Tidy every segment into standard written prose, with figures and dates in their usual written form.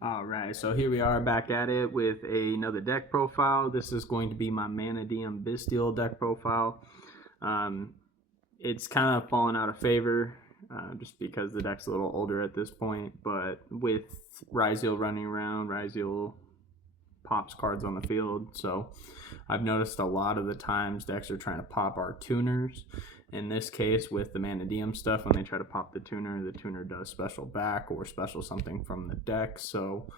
All right, so here we are back at it with another deck profile. This is going to be my Mannadium bystial deck profile. Um, it's kind of fallen out of favor just because the deck's a little older at this point, but with Ryziel running around, Ryziel pops cards on the field. So I've noticed a lot of the times decks are trying to pop our tuners. In this case, with the Mannadium stuff, when they try to pop the tuner does special back or special something from the deck. So,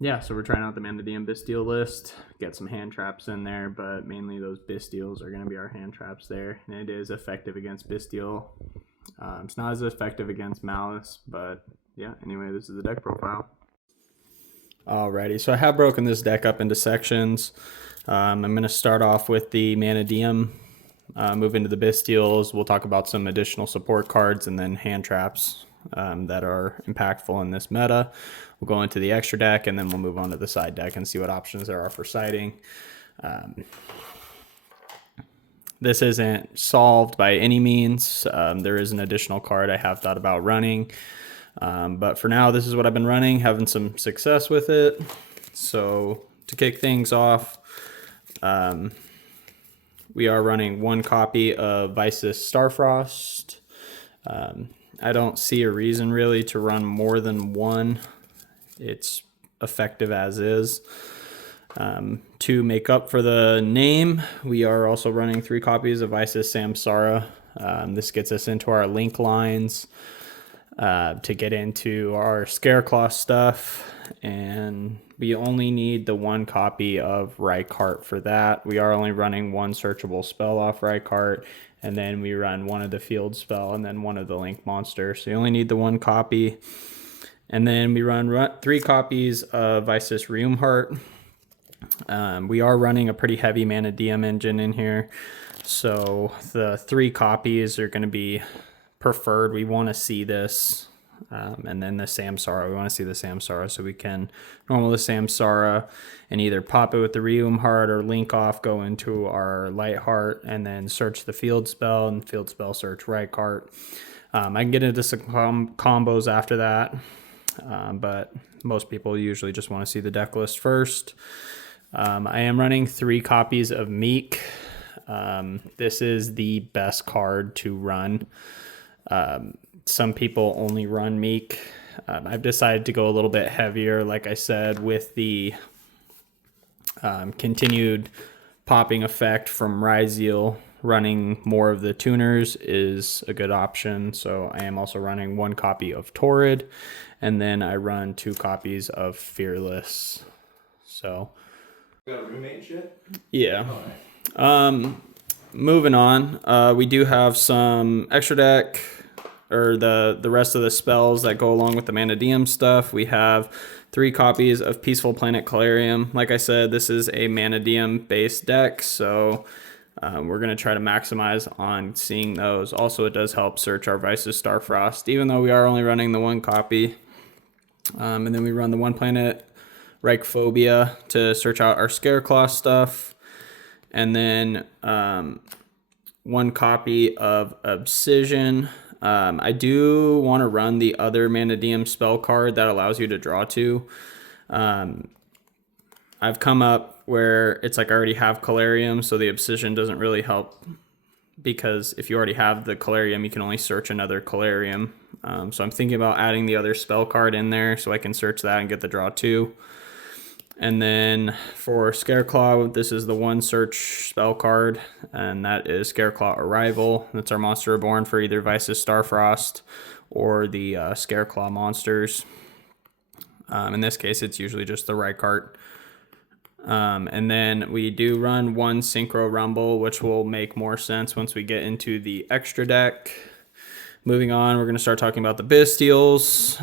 yeah, so we're trying out the Mannadium bystial list, get some hand traps in there, but mainly those bystials are going to be our hand traps there. And it is effective against bystial. It's not as effective against malice, but yeah, anyway, this is the deck profile. Alrighty, so I have broken this deck up into sections. I'm going to start off with the Mannadium, move into the bystials. We'll talk about some additional support cards and then hand traps that are impactful in this meta. We'll go into the extra deck and then we'll move on to the side deck and see what options there are for siding. This isn't solved by any means. There is an additional card I have thought about running. But for now, this is what I've been running, having some success with it. So to kick things off, we are running one copy of bystial Starfrost. I don't see a reason really to run more than one. It's effective as is. To make up for the name, we are also running 3 copies of bystial Samsara. This gets us into our link lines. To get into our Scareclaw stuff, and we only need the 1 copy of Rykart for that. We are only running 1 searchable spell off Rykart, and then we run 1 of the field spell and then 1 of the link monster. So you only need the 1 copy. And then we run 3 copies of Isis Reumheart. We are running a pretty heavy Mannadium engine in here, so the 3 copies are going to be preferred. We want to see this, and then the Samsara. We want to see the Samsara, so we can normal the Samsara and either pop it with the Reumheart or link off, go into our Lightheart, and then search the field spell and field spell search Rykart. I can get into some combos after that, but most people usually just want to see the deck list first. I am running 3 copies of Meek. This is the best card to run. Some people only run Meek. I've decided to go a little bit heavier, like I said, with the continued popping effect from Ryziel. Running more of the tuners is a good option. So I am also running 1 copy of Torrid, and then I run 2 copies of Fearless. So got a roommate shit? yeah. Moving on, we do have some extra deck, or the rest of the spells that go along with the Mannadium stuff. We have 3 copies of Peaceful Planet Calarium. Like I said, this is a Mannadium based deck, so we're going to try to maximize on seeing those. Also, it does help search our bystial Starfrost, even though we are only running the 1 copy. And then we run the 1 planet Reichphobia to search out our Scareclaw stuff. And then 1 copy of Obsidian. I do want to run the other Mannadium spell card that allows you to draw 2. I've come up where it's like I already have Calarium, so the Obsidian doesn't really help, because if you already have the Calarium, you can only search another Calarium. So I'm thinking about adding the other spell card in there so I can search that and get the draw 2. And then for Scareclaw, this is the 1 search spell card, and that is Scareclaw Arrival. That's our monster reborn for either bystial Starfrost or the Scareclaw monsters. In this case, it's usually just the Rykart. And then we do run 1 Synchro Rumble, which will make more sense once we get into the extra deck. Moving on, we're going to start talking about the bystials.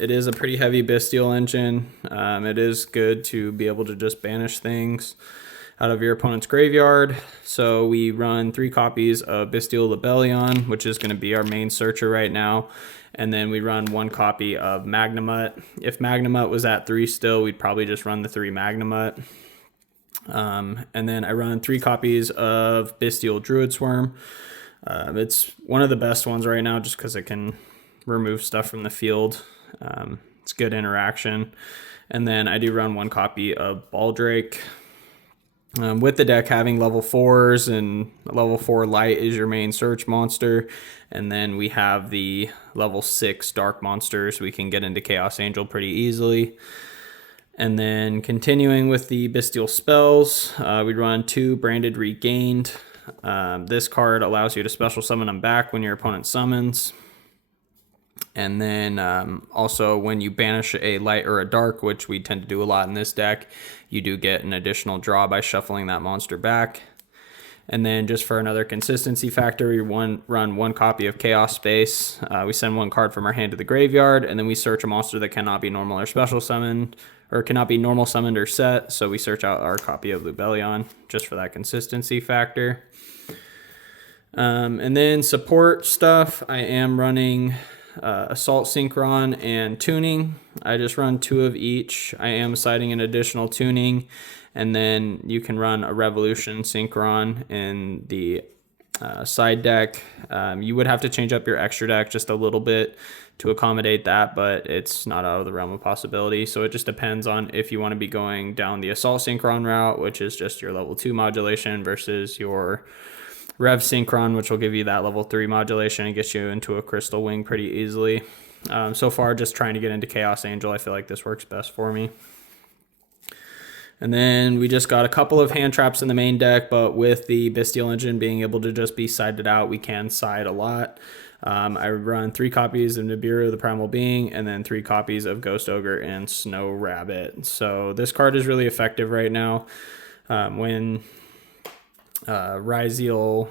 It is a pretty heavy bystial engine. It is good to be able to just banish things out of your opponent's graveyard. So we run 3 copies of Bystial Lebellion, which is going to be our main searcher right now. And then we run 1 copy of Magnamut. If Magnamut was at 3 still, we'd probably just run the 3 Magnamut. And then I run 3 copies of Bystial Druid Swarm. It's one of the best ones right now just because it can remove stuff from the field. It's good interaction. And then I do run 1 copy of Baldrake. With the deck having level 4s, and level 4 light is your main search monster, and then we have the level 6 dark monsters, we can get into Chaos Angel pretty easily. And then continuing with the bystial spells, we run 2 Branded Regained. This card allows you to special summon them back when your opponent summons. And then also when you banish a light or a dark, which we tend to do a lot in this deck, you do get an additional draw by shuffling that monster back. And then just for another consistency factor, we run 1 copy of Chaos Space. We send 1 card from our hand to the graveyard, and then we search a monster that cannot be normal or special summoned, or cannot be normal summoned or set. So we search out our copy of Lubellion just for that consistency factor. And then support stuff, I am running Assault Synchron and Tuning. I just run 2 of each. I am citing an additional Tuning, and then you can run a Revolution Synchron in the side deck. You would have to change up your extra deck just a little bit to accommodate that, but it's not out of the realm of possibility. So it just depends on if you want to be going down the Assault Synchron route, which is just your level 2 modulation, versus your Rev Synchron, which will give you that level 3 modulation and get you into a Crystal Wing pretty easily. So far, just trying to get into Chaos Angel, I feel like this works best for me. And then we just got a couple of hand traps in the main deck, but with the Bystial engine being able to just be sided out, we can side a lot. I run 3 copies of Nibiru, the Primal Being, and then 3 copies of Ghost Ogre and Snow Rabbit. So this card is really effective right now. When Ryziel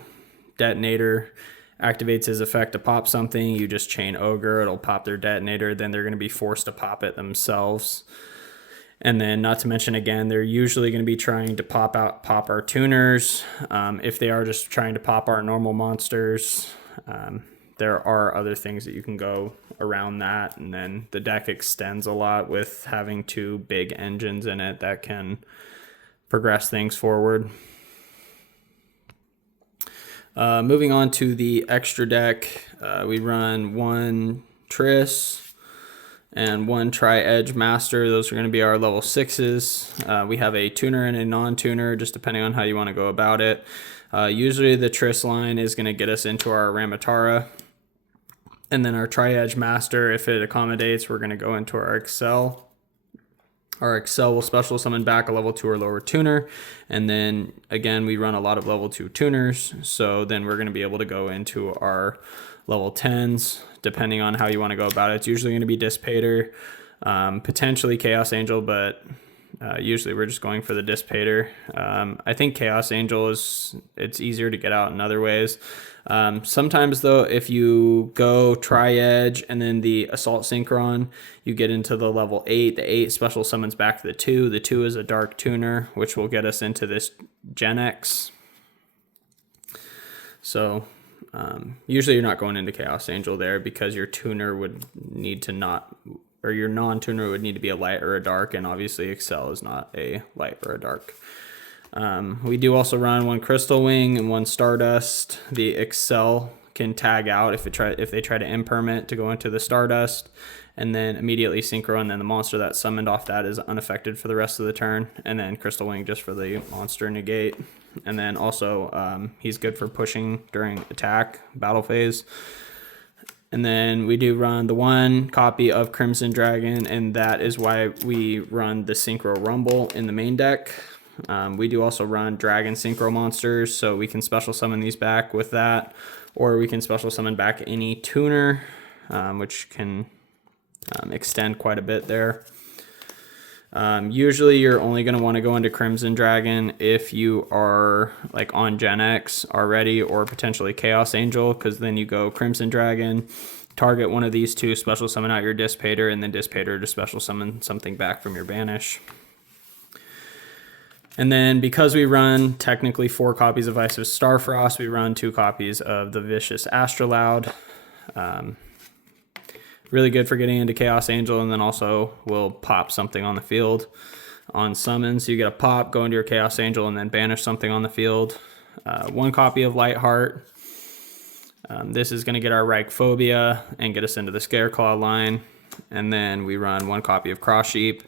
Detonator activates his effect to pop something, you just chain Ogre, it'll pop their detonator, then they're going to be forced to pop it themselves. And then, not to mention, again, they're usually going to be trying to pop our tuners. If they are just trying to pop our normal monsters, there are other things that you can go around that. And then the deck extends a lot with having 2 big engines in it that can progress things forward. Moving on to the extra deck, we run 1 Triss and 1 Tri-Edge Master. Those are going to be our level 6s. We have a tuner and a non-tuner, just depending on how you want to go about it. Usually the Triss line is going to get us into our Ramatara. And then our Tri-Edge Master, if it accommodates, we're going to go into our Excel. Our Excel will special summon back a level 2 or lower tuner. And then again, we run a lot of level 2 tuners. So then we're going to be able to go into our level 10s, depending on how you want to go about it. It's usually going to be Dissipator, potentially Chaos Angel, but usually we're just going for the Dissipator. I think Chaos Angel it's easier to get out in other ways. Sometimes though, if you go Tri-Edge and then the Assault Synchron, you get into the level 8. The 8 special summons back the 2. The 2 is a Dark Tuner, which will get us into this Gen X. So usually you're not going into Chaos Angel there, because your tuner would need to or your non-tuner would need to be a light or a dark, and obviously Excel is not a light or a dark. We do also run 1 Crystal Wing and 1 Stardust. The Excel can tag out if they try to impermanent to go into the Stardust, and then immediately synchro, and then the monster that's summoned off that is unaffected for the rest of the turn, and then Crystal Wing just for the monster negate. And then also he's good for pushing during attack battle phase. And then we do run the 1 copy of Crimson Dragon, and that is why we run the Synchro Rumble in the main deck. We do also run Dragon Synchro monsters, so we can special summon these back with that, or we can special summon back any tuner, which can extend quite a bit there. Usually you're only going to want to go into Crimson Dragon if you are like on Gen X already, or potentially Chaos Angel, because then you go Crimson Dragon, target one of these 2, special summon out your Dissipator, and then Dissipator to special summon something back from your banish. And then because we run technically 4 copies of Ice of Starfrost, we run 2 copies of the Vicious Astrolaud. Really good for getting into Chaos Angel, and then also will pop something on the field on summon. So you get a pop, go into your Chaos Angel, and then banish something on the field. 1 copy of Lightheart. This is going to get our Reichphobia and get us into the Scareclaw line. and then we run 1 copy of Cross Sheep.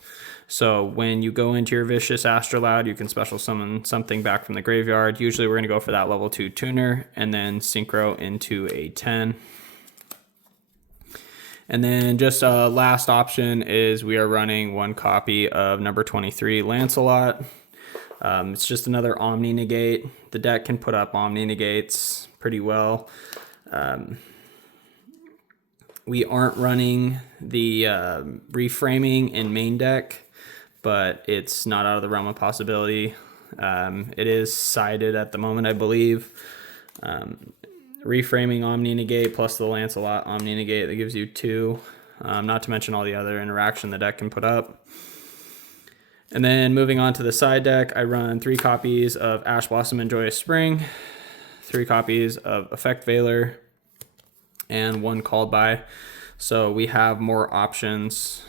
So when you go into your Vicious Astrolabe, you can special summon something back from the graveyard. Usually we're going to go for that level 2 tuner and then synchro into a 10. And then just a last option is we are running 1 copy of number 23 Lancelot. It's just another Omni Negate. The deck can put up Omni Negates pretty well. We aren't running the reframing in main deck, but it's not out of the realm of possibility. It is sided at the moment, I believe. Reframing Omni Negate plus the Lancelot Omni Negate, that gives you 2. Not to mention all the other interaction the deck can put up. And then moving on to the side deck, I run 3 copies of Ash Blossom and Joyous Spring, 3 copies of Effect Veiler, and 1 Called By. So we have more options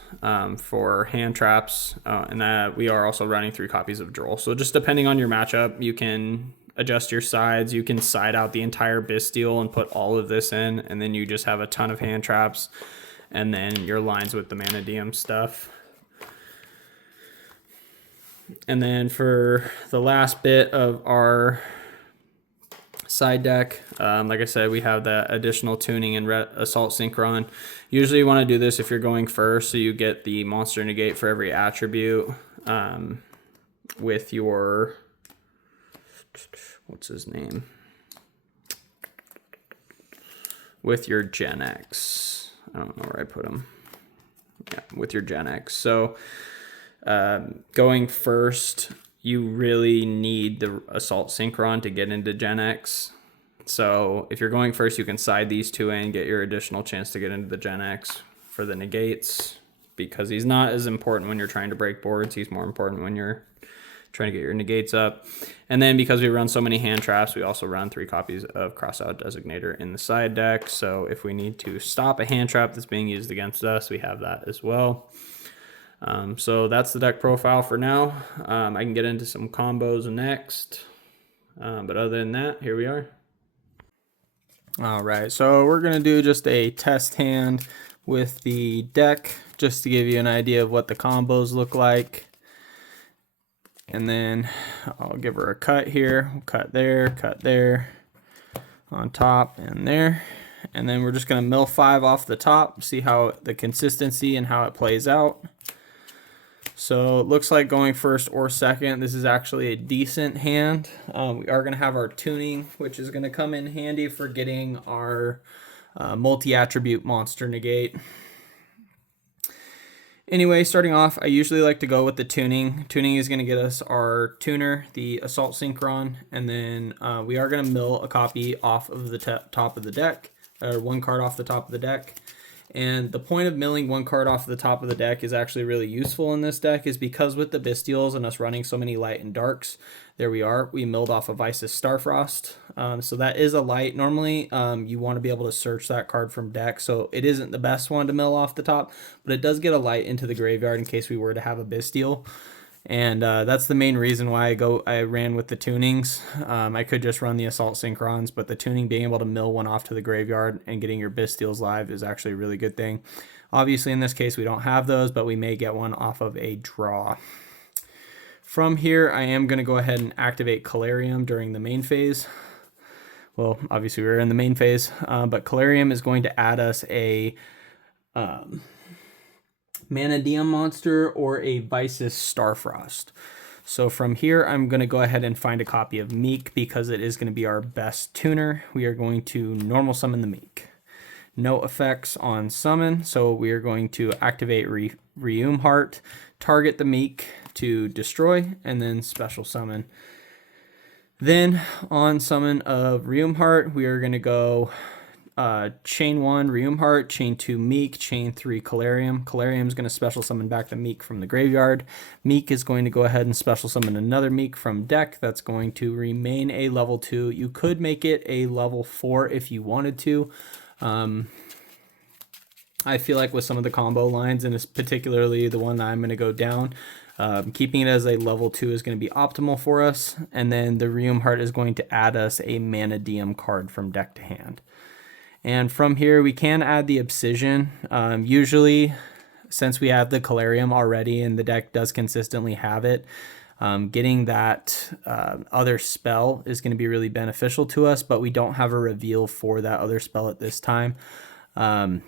for hand traps, and that we are also running 3 copies of Droll. So just depending on your matchup, you can adjust your sides. You can side out the entire bystial and put all of this in, and then you just have a ton of hand traps, and then your lines with the Mannadium stuff. And then for the last bit of our side deck, like I said, we have that additional tuning and Assault Synchron. Usually you want to do this if you're going first, so you get the monster negate for every attribute with your, what's his name? With your Gen X. I don't know where I put him. Yeah, with your Gen X. So going first, you really need the Assault Synchron to get into Gen X. So if you're going first, you can side these 2 in, get your additional chance to get into the Gen X for the negates, because he's not as important when you're trying to break boards. He's more important when you're trying to get your negates up. And then because we run so many hand traps, we also run 3 copies of Crossout Designator in the side deck. So if we need to stop a hand trap that's being used against us, we have that as well. So that's the deck profile for now. I can get into some combos next. But other than that, here we are. All right, so we're going to do just a test hand with the deck, just to give you an idea of what the combos look like. And then I'll give her a cut here, cut there, on top and there. And then we're just going to mill 5 off the top, see how the consistency and how it plays out. So it looks like going first or second, this is actually a decent hand. We are going to have our tuning, which is going to come in handy for getting our multi-attribute monster negate. Anyway, starting off, I usually like to go with the tuning. Tuning is going to get us our tuner, the Assault Synchron, and then we are going to mill a copy off of the top of the deck, or 1 card off the top of the deck. And the point of milling 1 card off the top of the deck is actually really useful in this deck, is because with the bystials and us running so many light and darks, there we are, we milled off of Isis Starfrost. So that is a light. Normally you want to be able to search that card from deck, so it isn't the best one to mill off the top, but it does get a light into the graveyard in case we were to have a bystial. And that's the main reason why I ran with the tunings. I could just run the Assault Synchrons, but the tuning, being able to mill 1 off to the graveyard and getting your bystials live, is actually a really good thing. Obviously in this case we don't have those, but we may get 1 off of a draw. From here, I am going to go ahead and activate Calarium during the main phase. Well, obviously we're in the main phase, but Calarium is going to add us a Mannadium monster or a Visis Starfrost. So from here, I'm going to go ahead and find a copy of Meek, because it is going to be our best tuner. We are going to normal summon the Meek. No effects on summon, so we are going to activate Reum Heart, target the Meek to destroy, and then special summon. Then on summon of Reum Heart, we are going to go chain 1 Reum Heart, chain 2 Meek, chain 3 Calarium. Calarium is going to special summon back the Meek from the graveyard. Meek is going to go ahead and special summon another Meek from deck. That's going to remain a level 2. You could make it a level 4 if you wanted to. I feel like with some of the combo lines, and it's particularly the one that I'm going to go down, keeping it as a level 2 is going to be optimal for us. And then the Reum Heart is going to add us a Mannadium card from deck to hand. And from here, we can add the Obsidian. Usually, since we have the Calarium already and the deck does consistently have it, getting that other spell is going to be really beneficial to us, but we don't have a reveal for that other spell at this time.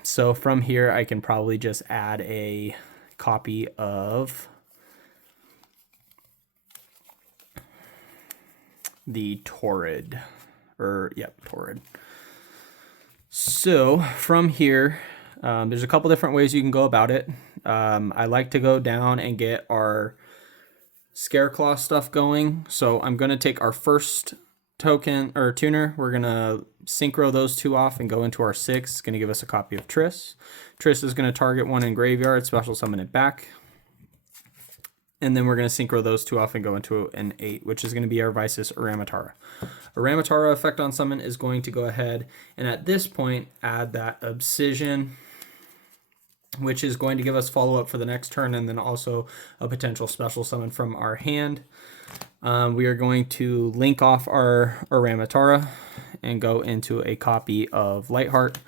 So from here, I can probably just add a copy of the Torrid, Torrid. So from here, there's a couple different ways you can go about it. I like to go down and get our Scareclaw stuff going. So I'm going to take our first token or tuner. We're going to synchro those two off and go into our 6. It's going to give us a copy of Triss. Triss is going to target one in graveyard, special summon it back. And then we're going to synchro those two off and go into an 8, which is going to be our Vysis Aramatara. Aramatara effect on summon is going to go ahead and at this point add that Obsidian, which is going to give us follow-up for the next turn, and then also a potential special summon from our hand. We are going to link off our Aramatara and go into a copy of Lightheart.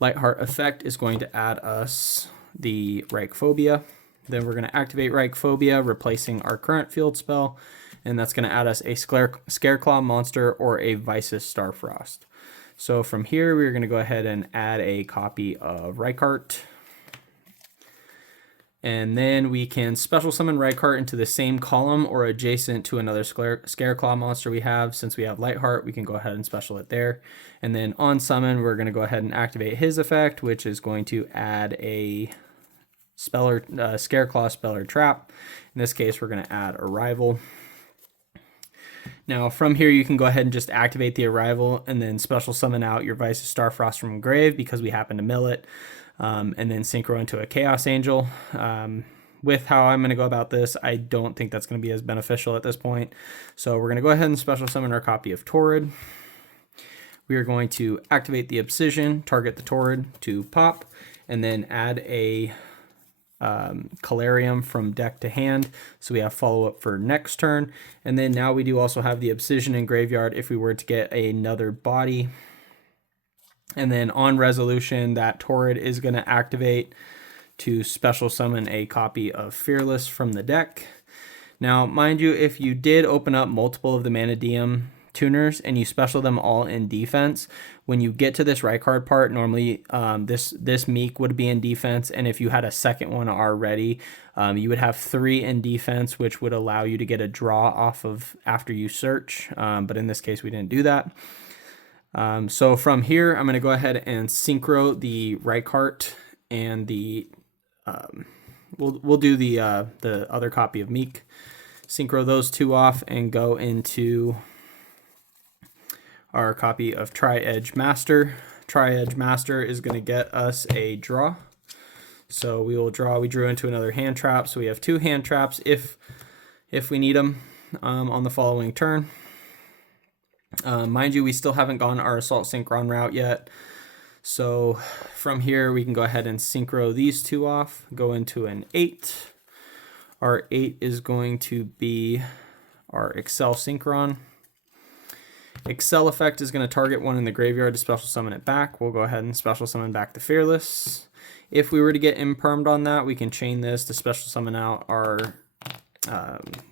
Lightheart effect is going to add us the Reichphobia. Then we're going to activate Reichphobia, replacing our current field spell, and that's going to add us a Scareclaw monster or a Vysis Starfrost. So from here, we're going to go ahead and add a copy of Reichart. And then we can special summon Reichart into the same column or adjacent to another Scareclaw monster we have. Since we have Lightheart, we can go ahead and special it there. And then on summon, we're going to go ahead and activate his effect, which is going to add a Scareclaw Speller Trap. In this case, we're going to add Arrival. Now from here, you can go ahead and just activate the Arrival and then special summon out your Vysis Starfrost from grave because we happen to mill it. And then synchro into a Chaos Angel. With how I'm going to go about this, I don't think that's going to be as beneficial at this point. So we're going to go ahead and special summon our copy of Torrid. We are going to activate the Obsidian, target the Torrid to pop, and then add a Calarium from deck to hand. So we have follow-up for next turn. And then now we do also have the Obsidian in graveyard if we were to get another body. And then on resolution, that Torrid is going to activate to special summon a copy of Fearless from the deck. Now, mind you, if you did open up multiple of the Mannadium tuners and you special them all in defense, when you get to this Reichard part, normally this Meek would be in defense, and if you had a second one already, you would have 3 in defense, which would allow you to get a draw off of after you search. But in this case, we didn't do that. So from here, I'm going to go ahead and synchro the Reichart and the we'll do the other copy of Meek. Synchro those two off and go into our copy of Tri-Edge Master. Tri-Edge Master is going to get us a draw. So we will draw. We drew into another hand trap. So we have 2 hand traps if we need them on the following turn. Mind you, we still haven't gone our Assault Synchron route yet. So from here, we can go ahead and synchro these 2 off, go into an 8. Our 8 is going to be our Excel Synchron. Excel effect is going to target one in the graveyard to special summon it back. We'll go ahead and special summon back the Fearless. If we were to get impermed on that, we can chain this to special summon out our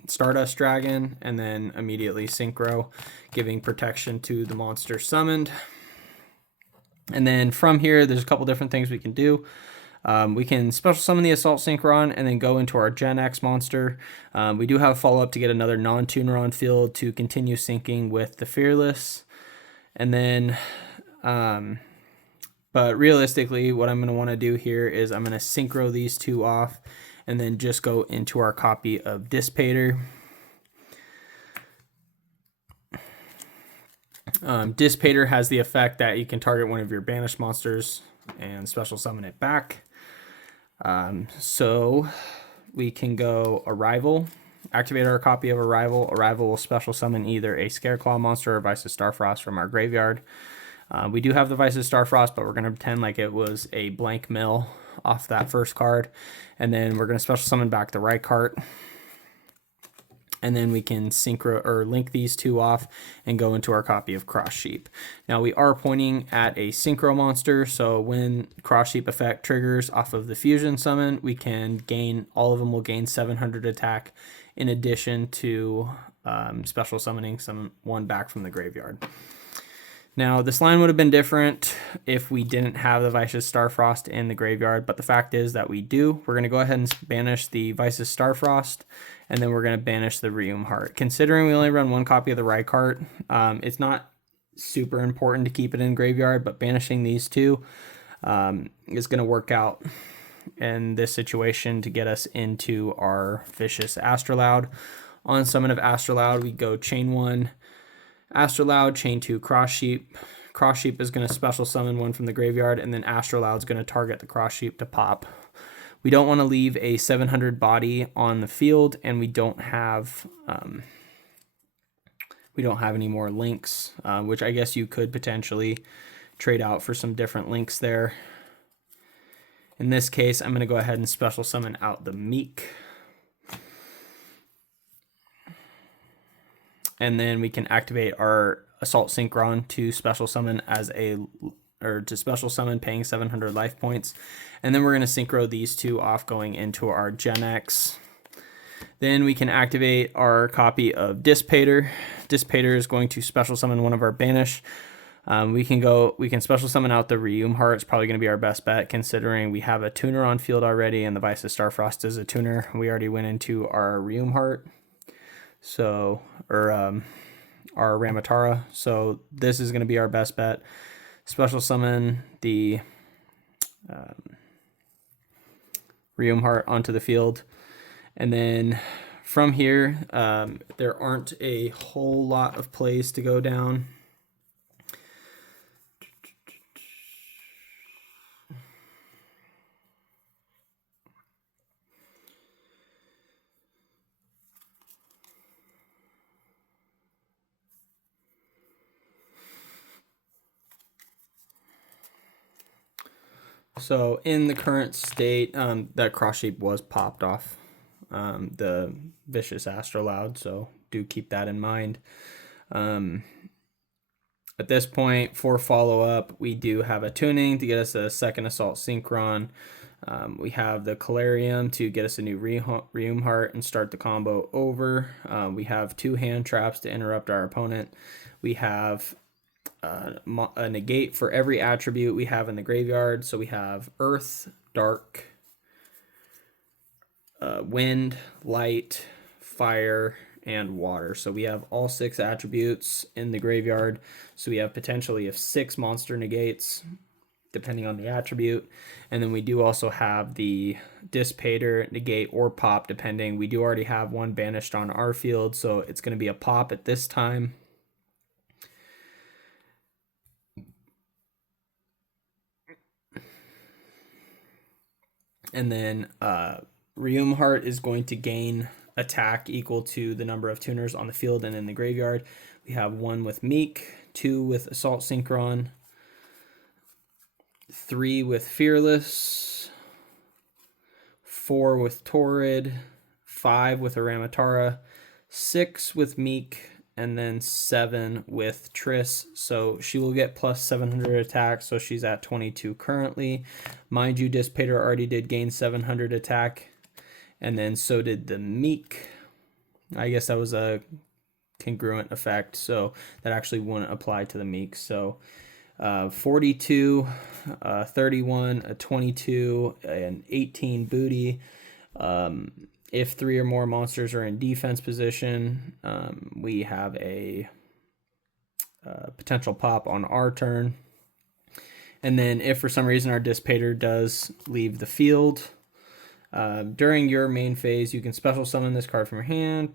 Stardust Dragon and then immediately synchro, giving protection to the monster summoned. And then from here, there's a couple different things we can do. We can special summon the Assault Synchron and then go into our Gen X monster. We do have follow-up to get another non-tuner on field to continue syncing with the Fearless. And then, but realistically, what I'm going to want to do here is I'm going to synchro these 2 off and then just go into our copy of Dissipator. Dissipator has the effect that you can target one of your banished monsters and special summon it back. So we can go Arrival, activate our copy of Arrival. Arrival will special summon either a Scareclaw monster or Vysis Starfrost from our graveyard. We do have the Vysis Starfrost, but we're going to pretend like it was a blank mill off that first card. And then we're going to special summon back the Reichart. And then we can synchro or link these two off and go into our copy of Cross Sheep. Now we are pointing at a synchro monster, so when Cross Sheep effect triggers off of the fusion summon, we can gain, all of them will gain 700 attack in addition to special summoning one back from the graveyard. Now, this line would have been different if we didn't have the Vysis Starfrost in the graveyard, but the fact is that we do. We're going to go ahead and banish the Vysis Starfrost, and then we're going to banish the Reum Heart. Considering we only run one copy of the Rykart, it's not super important to keep it in graveyard, but banishing these two is going to work out in this situation to get us into our Vicious Astrolaud. On summon of Astrolaud, we go chain 1, Astrolaud, chain 2, Cross Sheep. Cross Sheep is going to special summon one from the graveyard, and then Astrolaud is going to target the Cross Sheep to pop. We don't want to leave a 700 body on the field, and we don't have any more links, which I guess you could potentially trade out for some different links there. In this case, I'm going to go ahead and special summon out the Meek. And then we can activate our Assault Synchron to special summon paying 700 life points. And then we're going to synchro these two off going into our Gen X. Then we can activate our copy of Dissipator. Dissipator is going to special summon one of our banish. We can special summon out the Reum Heart. It's probably going to be our best bet considering we have a tuner on field already and the Vysis Starfrost is a tuner. We already went into our Reum Heart. So, our Ramatara. So this is going to be our best bet. Special summon the Reum Heart onto the field. And then from here, there aren't a whole lot of plays to go down. So in the current state, that Cross Sheep was popped off the Vicious Astrolaud, so do keep that in mind. At this point, for follow-up, we do have a tuning to get us a second Assault Synchron. We have the Calarium to get us a new Reum Heart and start the combo over. We have 2 hand traps to interrupt our opponent. We have a negate for every attribute we have in the graveyard. So we have Earth, Dark, Wind, Light, Fire, and Water. So we have all 6 attributes in the graveyard. So we have potentially 6 monster negates depending on the attribute. And then we do also have the Dissipator, negate, or pop depending. We do already have one banished on our field, so it's going to be a pop at this time. And then Reum Heart is going to gain attack equal to the number of tuners on the field and in the graveyard. We have 1 with Meek, 2 with Assault Synchron, 3 with Fearless, 4 with Torrid, 5 with a Ramatara, 6 with Meek, and then 7 with Triss. So she will get plus 700 attack, so she's at 22 currently. Mind you, Dissipator already did gain 700 attack, and then so did the Meek. I guess that was a congruent effect, so that actually wouldn't apply to the Meek. So 42, 31, a 22, an 18 booty. If 3 or more monsters are in defense position, we have a potential pop on our turn. And then if for some reason our Dissipator does leave the field, during your main phase, you can special summon this card from your hand.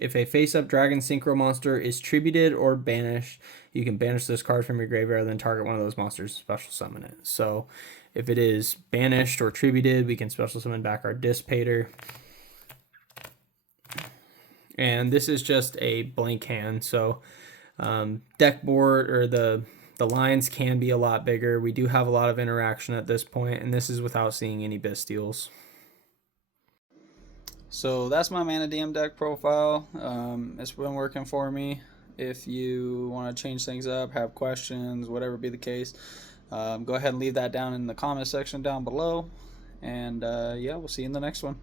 If a face-up Dragon Synchro monster is tributed or banished, you can banish this card from your graveyard, then target one of those monsters and special summon it. So if it is banished or tributed, we can special summon back our Dissipator. And this is just a blank hand, so deck board or the lines can be a lot bigger. We do have a lot of interaction at this point, and this is without seeing any bystials. So that's my Mannadium deck profile. It's been working for me. If you want to change things up, have questions, whatever be the case, go ahead and leave that down in the comment section down below. And yeah, we'll see you in the next one.